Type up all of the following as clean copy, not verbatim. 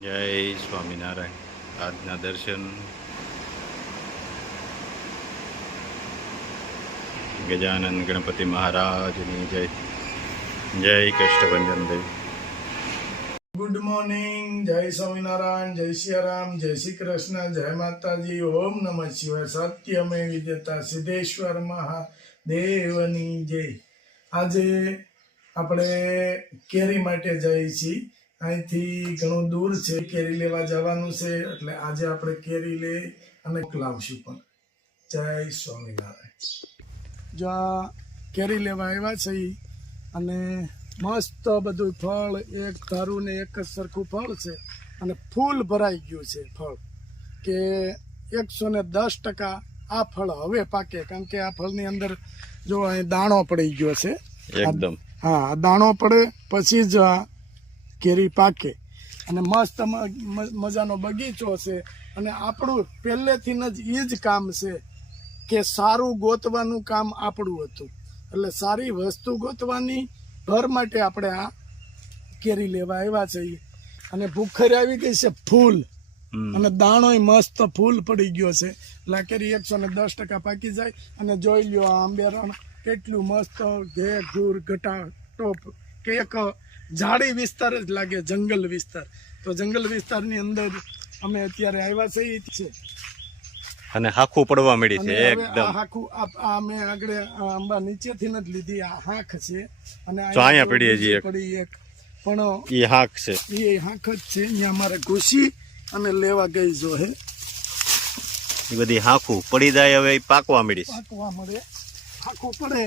જય સ્વામિનારાયણ. આજના દર્શન ગજાનંદ ગણપતિ મહારાજની જય. જય કષ્ટભંજન દેવી. Good morning. જય સ્વામિનારાયણ, જય સિયારામ, જય શ્રી કૃષ્ણ, જય માતાજી. ઓમ નમઃ શિવાય. સત્યમે વિદ્યતા સિદ્ધેશ્વર મહાદેવની જય. આજે આપણે કેરી માટે જઈએ છીએ. અહીંથી ઘણું દૂર છે, કેરી લેવા જવાનું છે, એટલે આજે આપણે કેરી લઈ અને લાવશું પણ. જય સ્વામિનારાયણ. જો આ કેરી લેવા આવ્યા છે અને મસ્ત બધું ફળ એક ધારું ને એક જ સરખું ફળ છે અને ફૂલ ભરાઈ ગયું છે ફળ, કે 110% આ ફળ હવે પાકે. કારણ કે આ ફળની અંદર જો અહીં દાણો પડી ગયો છે એકદમ. હા, દાણો પડે પછી જ આ કેરી પાકે. અને મસ્ત મજાનો બગીચો છે. અને આપણું પહેલેથી જ એ જ કામ છે કે સારું ગોતવાનું કામ આપણું હતું. એટલે સારી વસ્તુ ગોતવાની ઘર માટે આપણે આ કેરી લેવા આવ્યા છીએ. અને ભૂખરી આવી ગઈ છે ફૂલ, અને દાણોય મસ્ત ફૂલ પડી ગયો છે. એટલે આ કેરી 110% પાકી જાય. અને જોઈ લ્યો આ આંબેરણ કેટલું મસ્ત ઘે ઘૂર ઘટા ટોપ, કે એક ઝાડી વિસ્તાર જ લાગે, જંગલ વિસ્તાર. તો જંગલ વિસ્તારની અંદર અમે અત્યારે આવ્યા છીએ. અને હાખું પડવા મળી છે અને હવે એકદમ. આ હાખું આ મેં આગળ આંબા નીચેથી જ લીધી. આ હાંખ છે અને તો અહીંયા પડી હજી એક. પડી એક પણ એ હાક છે. એ હાંખ જ છે. અહીંયા અમારે ઘૂસી અને લેવા ગઈ જો હે. એ બધી હાખું પડી જાય, હવે પાકવા મળી છે. પાકવા મળે, હાંખું પડે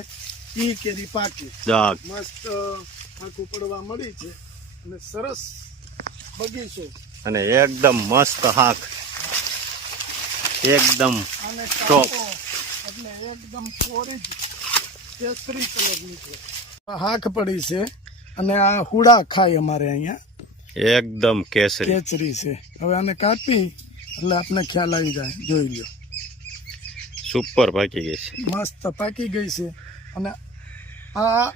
ઈ કેરી પાકી. જાગ. મસ્ત હાંખું પડવા મળી છે અને સરસ બગીચો. અને એકદમ મસ્ત હાક, એકદમ અને ટોપ. એટલે એકદમ કોરી કેસરી કલરની છે. હાંખ પડી છે અને આ હુડા ખાય અમારે અહીંયા. એકદમ કેસરી. કેચરી છે. હવે આને કાપી એટલે આપને ખ્યાલ આવી જાય. જોઈ લ્યો, સુપર પાકી ગઈ છે. મસ્ત પાકી ગઈ છે. અને આ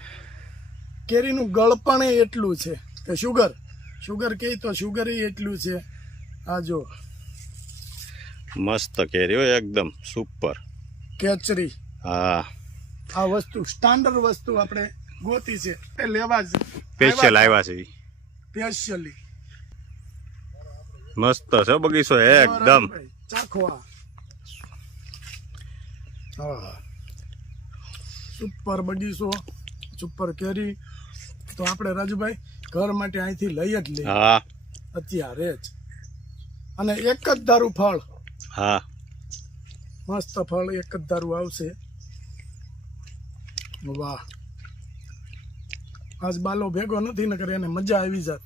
કેરીનું ગળપણ એટલું છે કે શુગર કહે તો શુગર એટલું છે. આ જો મસ્ત કેરી હોય, એકદમ સુપર કેચરી. હા, આ વસ્તુ સ્ટાન્ડર્ડ વસ્તુ આપણે ગોતી છે એ લેવા જ સ્પેશિયલ આવ્યા છે. સ્પેશિયલી મસ્ત છે બગીચો એકદમ. ચાખવા. હા, સુપર બગીચો, સુપર કેરી. તો આપણે રાજુભાઈ ઘર માટે અહીંથી લઈ જ લઈએ હા, અત્યારે જ. અને એક જ ધારું ફળ. હા, મસ્ત ફળ એક જ ધારું આવશે. વાહ, આજ બાલો ભેગો નથી ને કરે એને મજા આવી જાત.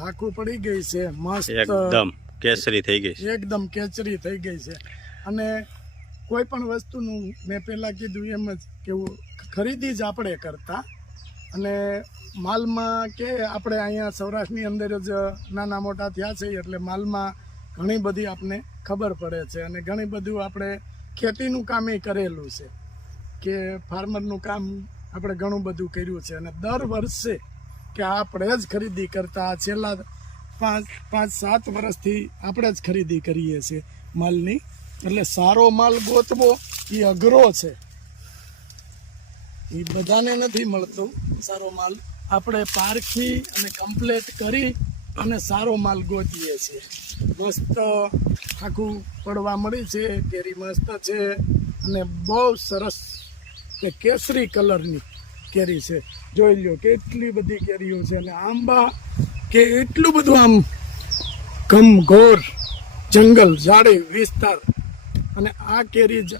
હાંખું પડી ગઈ છે મસ્ત, એકદમ કેસરી થઈ ગઈ છે. એકદમ કેચરી થઈ ગઈ છે. અને કોઈ પણ વસ્તુનું મેં પહેલા કીધું એમ જ કે ખરીદી જ આપણે કરતા અને માલમાં કે આપણે અહીંયા સૌરાષ્ટ્રની અંદર જ નાના મોટા થયા છે એટલે માલમાં ઘણી બધી આપને ખબર પડે છે અને ઘણી બધું આપણે ખેતીનું કામ એ કરેલું છે કે ફાર્મરનું કામ આપણે ઘણું બધું કર્યું છે અને દર વર્ષે કે આપણે જ ખરીદી કરતા છેલ્લા 5-7 વર્ષથી આપણે જ ખરીદી કરીએ છીએ માલની. એટલે સારો માલ ગોતવો એ અઘરો છે, એ બધાને નથી મળતો સારો માલ. આપણે પારખી અને કમ્પ્લેટ કરી અને સારો માલ ગોતીએ છીએ. મસ્ત આખું પડવા મળી છે, કેરી મસ્ત છે અને બહુ સરસ કે કેસરી કલરની કેરી છે. જોઈ લો કેટલી બધી કેરીઓ છે અને આંબા કે એટલું બધું આમ ઘમઘોર જંગલ ઝાડી વિસ્તાર. અને આ કેરી જ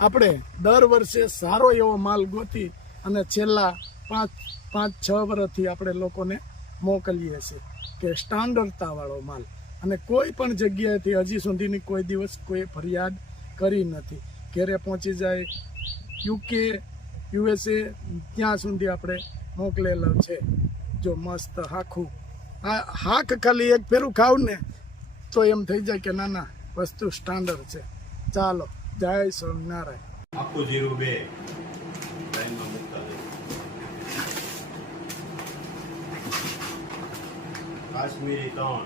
આપણે દર વર્ષે સારો એવો માલ ગોતી અને છેલ્લા 5-6 વર્ષથી આપણે લોકોને મોકલીએ છીએ કે સ્ટાન્ડર્ડતાવાળો માલ. અને કોઈ પણ જગ્યાએથી હજી સુધીની કોઈ દિવસ કોઈ ફરિયાદ કરી નથી. ઘરે પહોંચી જાય UK USA ત્યાં સુધી આપણે મોકલેલો છે. જો મસ્ત હાખું આ હાક ખાલી એક ફેરું ખાવ ને તો એમ થઈ જાય કે ના ના વસ્તુ સ્ટાન્ડર્ડ છે. ચાલો, જય સ્વામિનારાયણ. આખું જીરું 2 લાઈનમાં મૂકતા જઈએ. કાશ્મીરી 3,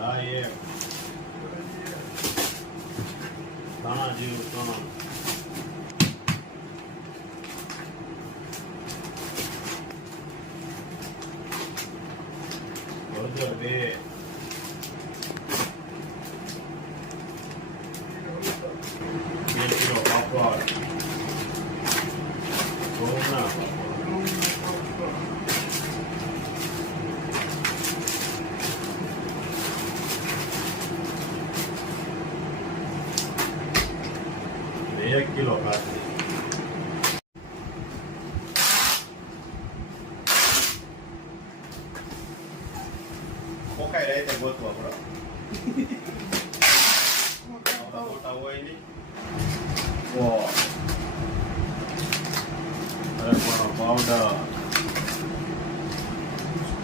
રાઈ 1, ધાણા જીરું 3, હળદર 2, કિલો પાપડ, ઘઉંના પાપડ, 1 કિલો કાકડી, પોકાઈ રહે ગોતવા પડે. મોટા હોય નહીં. પાવડર,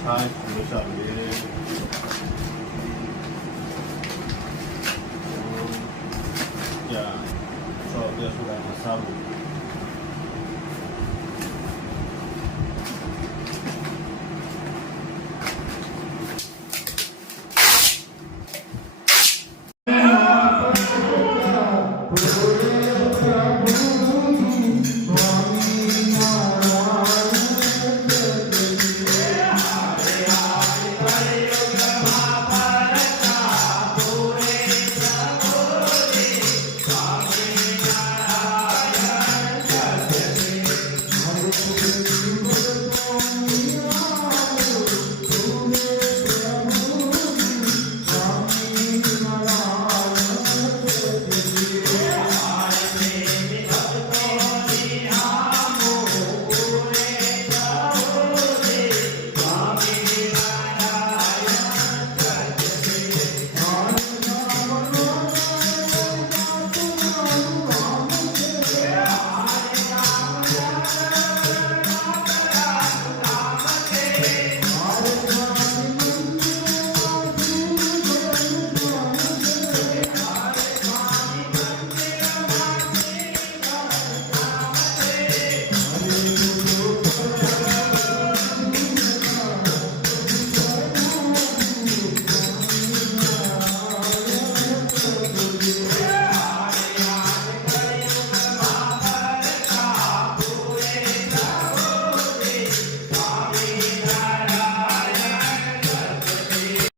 છાશ, મસાલો, મસાલો